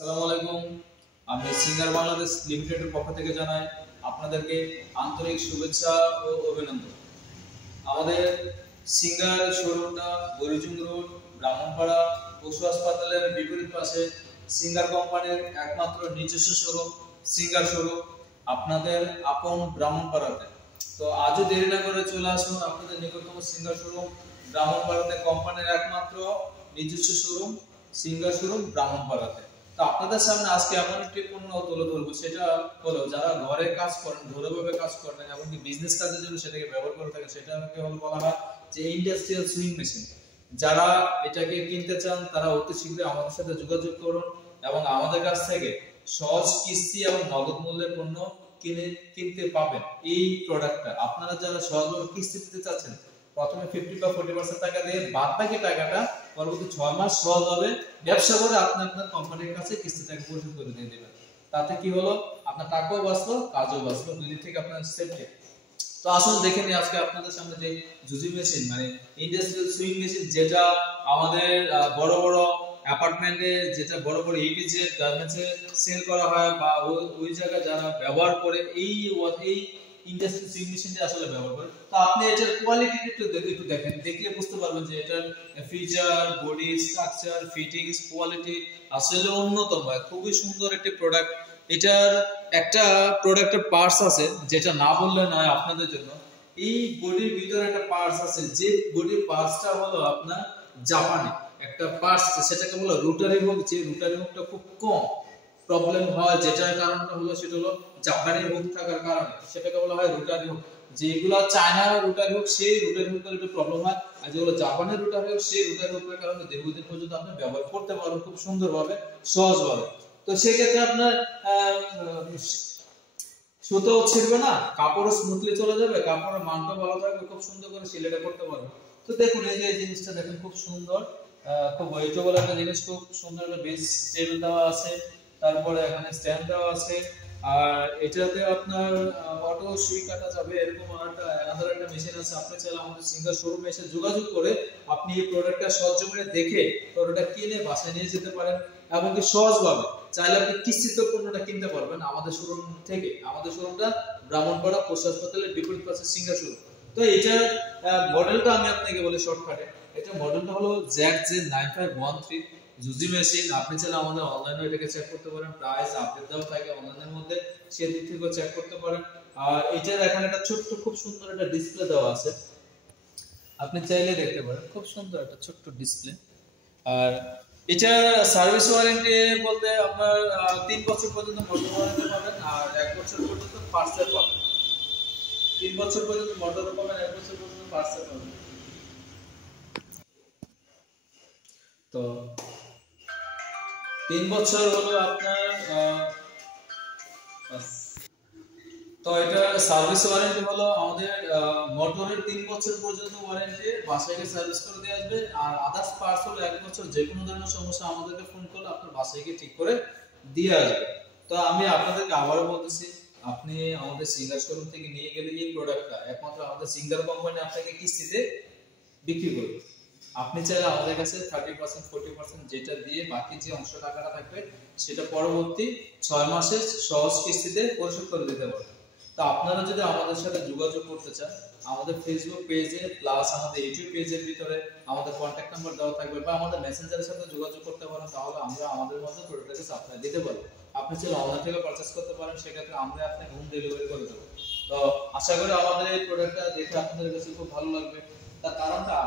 আসসালামু আলাইকুম। আমি সিঙ্গার বাংলাদেশ লিমিটেডের পক্ষ থেকে জানাই আপনাদেরকে আন্তরিক শুভেচ্ছা ও অভিনন্দন। আমাদের সিঙ্গার শোরুমটা বরিজুং রোড, ব্রাহ্মণপাড়া পশু হাসপাতালের বিপরীত পাশে সিঙ্গার কোম্পানির একমাত্র নিজস্ব শোরুম সিঙ্গার শোরুম আপনাদের আপন ব্রাহ্মণপাড়াতে। তো আজও দেরি না করে চলে আসুন আপনাদের নিকটতম সিঙ্গার শোরুম ব্রাহ্মণপাড়াতে, কোম্পানির একমাত্র নিজস্ব শোরুম সিঙ্গার শোরুম ব্রাহ্মণপাড়াতে। তো আপনাদের সামনে আজকে এমন একটি পণ্য তুলে ধরবো, সেটা হলো যারা ঘরে কাজ করেন, ঘরোয়াভাবে কাজ করেন, এমনকি বিজনেস কাজের জন্য সেটাকে ব্যবহার করে থাকেন, সেটাকে হলো বলা হয় যে ইন্ডাস্ট্রিয়াল সুইং মেশিন। যারা এটাকে কিনতে চান তারা অতি শীঘ্রই আমাদের সাথে যোগাযোগ করুন এবং আমাদের কাছ থেকে সহজ কিস্তি এবং নগদ মূল্যের পণ্য কিনতে পাবেন। এই প্রোডাক্টটা আপনারা যারা সহজভাবে কিস্তি দিতে চাচ্ছেন, প্রথমে 50 বা 40% টাকা দিয়ে বাদ বাকি টাকাটা পরবর্তী 6 মাস সহজভাবে ব্যবসা করে আপনি আপনার কোম্পানির কাছে কিস্তিটাকে পরিশোধ করে দিয়ে দেবেন। তাতে কি হলো, আপনার টাকাও বাঁচলো, কাজও বাঁচলো, দুই দিক থেকে আপনার সেফটি। তো আসুন দেখে নিই আজকে আপনাদের সামনে যে জুজি মেশিন, মানে ইন্ডাস্ট্রিয়াল সুইং মেশিন, যেটা আমাদের বড় বড় অ্যাপার্টমেন্টে, যেটা বড় বড় ইপিজেড গার্মেন্টসে সেল করা হয়, বা ওই জায়গায় যারা ব্যবহার করে এই ইন্ডাস্ট্রিয়াল সুইং মেশিনটা আসলে ব্যবহার করে। তো আপনি এটার কোয়ালিটি একটু দেখেন, দেখলে বুঝতে পারবেন যে এটার feature, body structure, fittings, quality আসলে অন্যতম, খুবই সুন্দর একটি প্রোডাক্ট। এটার একটা প্রোডাক্টের পার্টস আছে যেটা না বললে নয় আপনাদের জন্য। এই বডির ভিতরে একটা পার্টস আছে, যে বডির পার্টসটা হলো আপনার জাপানি একটা পার্টস, সেটাকে বলা রোটারি হুক। যে রোটারি হুকটা খুব কম প্রবলেম হয়, যেটার কারণটা হলো সেটা হলো জাপানি হুক থাকার কারণে, সেটাকে বলা হয় রোটারি হুক। যেগুলো চায়নার রোটারি হুক, সেই রোটারি হুকের একটু প্রবলেম হয়, আর যেগুলো জাপানের রোটারি হুক, সেই রোটারি হুকের কারণে দীর্ঘদিন পর্যন্ত আপনি ব্যবহার করতে পারবেন খুব সুন্দরভাবে, সহজভাবে। তো সেক্ষেত্রে আপনার সুতোও ছিঁড়বে না, কাপড়ও স্মুথলি চলে যাবে, কাপড়ের মানটা ভালো থাকবে, খুব সুন্দর করে সেলাইটা করতে পারবে। তো দেখুন এই যে এই জিনিসটা দেখেন, খুব সুন্দর, খুব ওয়েটেবল একটা জিনিস, খুব সুন্দর একটা বেস টেবিল দেওয়া আছে, তারপরে এখানে স্ট্যান্ড দেওয়া আছে। আর এটাতে আপনার অটো সুই কাটা যাবে, এরকম আলাদা একটা মেশিন আছে। আপনি চাইলে আমাদের সিঙ্গার শোরুমে এসে যোগাযোগ করে আপনি এই প্রোডাক্টটা সরজমিনে দেখে প্রোডাক্টটা কিনে বাসায় নিয়ে যেতে পারেন, এবং কি সহজভাবে চাইলে আপনি কিস্তিতে পণ্যটা কিনতে পারবেন আমাদের শোরুম থেকে। আমাদের শোরুমটা ব্রাহ্মণপাড়া পশু হাসপাতালের বিপরীত পাশে সিঙ্গার শোরুম। তো এটার মডেলটা আমি আপনাকে বলি শর্টকাটে। এটা মডেলটা হলো ZJ9513 জুজি মেশিন। আপনি চাইলে আমাদের অনলাইনে এটাকে চেক করতে পারেন, প্রাইস আপডেট দেওয়া থাকে অনলাইনের মধ্যে, সেদিক থেকেও চেক করতে পারেন। আর এটার এখানে একটা ছোট্ট খুব সুন্দর একটা ডিসপ্লে দেওয়া আছে, আপনি চাইলে দেখতে পারেন, খুব সুন্দর একটা ছোট্ট ডিসপ্লে। আর এটা সার্ভিস ওয়ারেন্টি বলতে আপনার 3 বছর পর্যন্ত মোটর ওয়ারেন্টি পাবেন, আর 1 বছর পর্যন্ত পার্সেল পাবেন। 3 বছর পর্যন্ত মোটর পাবেন, 1 বছর পর্যন্ত পার্সেল পাবেন। তো 3 বছর হলো আপনার তো এটা সার্ভিস ওয়ারেন্টি হলো আমাদের মোটরের 3 বছর পর্যন্ত ওয়ারেন্টি, বাসায় সার্ভিস করে দিয়ে আসবে। আর আদার্স পার্টস হলো 1 বছর, যে কোনো ধরনের সমস্যা আমাদেরকে ফোন করলে আপনার বাসায় গিয়ে ঠিক করে দিয়ে আসবে। তো আমি আপনাদেরকে আবারও বলতেছি, আপনি আমাদের সিঙ্গার শোরুম থেকে নিয়ে গেলে এই প্রোডাক্টটা একমাত্র আমাদের সিঙ্গার কোম্পানি আপনাকে কিস্তিতে বিক্রি করবে। আপনি চাইলে আমাদের কাছে 30% 40% যেটা দিয়ে বাকি যে অংশ টাকাটা থাকবে সেটা পরবর্তী 6 মাসের সহজ কিস্তিতে পরিশোধ করে দিতে পারবেন। তো আপনারা যদি আমাদের সাথে যোগাযোগ করতে চান, আমাদের ফেসবুক পেজে প্লাস আমাদের ইউটিউব পেজের ভিতরে আমাদের কন্ট্যাক্ট নাম্বার দেওয়া থাকবে, বা আমাদের মেসেঞ্জারের সাথে যোগাযোগ করতে পারেন, তাহলে আমরা আমাদের মধ্যে প্রোডাক্টটাকে সাপ্লাই দিতে পারবো। আপনি চাইলে অনলাইন থেকে পারচেজ করতে পারেন, সেক্ষেত্রে আমরা আপনাকে হোম ডেলিভারি করে দেবো। তো আশা করি আমাদের এই প্রোডাক্টটা দেখে আপনাদের কাছে খুব ভালো লাগবে। তার কারণটা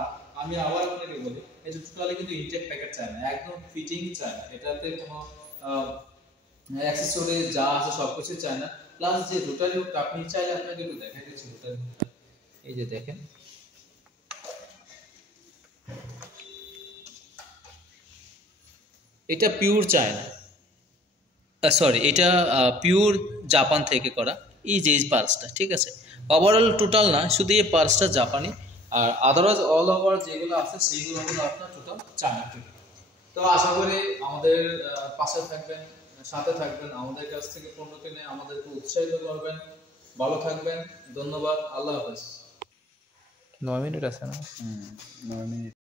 আমি আবার আপনাকে বলি, এটা টোটালি কিন্তু ইনটেক প্যাকেট চায় না, একদম ফিটিং চায় না, এটাতে কোনো অ্যাকসেসরি যা আছে সবকিছু চায় না। প্লাস যে রোটারি হুকটা আপনি চাইলে আপনাকে একটু দেখাই দিচ্ছি, রোটারি হুকটা এই যে দেখেন, এটা পিওর চায়না, সরি এটা পিওর জাপান থেকে করা। এই যে পার্সটা, ঠিক আছে, ওভারঅল টোটাল না, শুধু এই পার্সটা জাপানি, আর আদারওয়াইজ অল ওভার যেগুলো আছে সেইগুলো হলো আপনার টোটাল চায়না। তো আশা করি আমাদের পাশে থাকবেন, সাথে থাকবেন, আমাদের কাছ থেকে পণ্য কিনে আমাদেরকে উৎসাহিত করবেন। ভালো থাকবেন, ধন্যবাদ, আল্লাহ হাফেজ। 9 মিনিট আছে না? 9 মিনিট।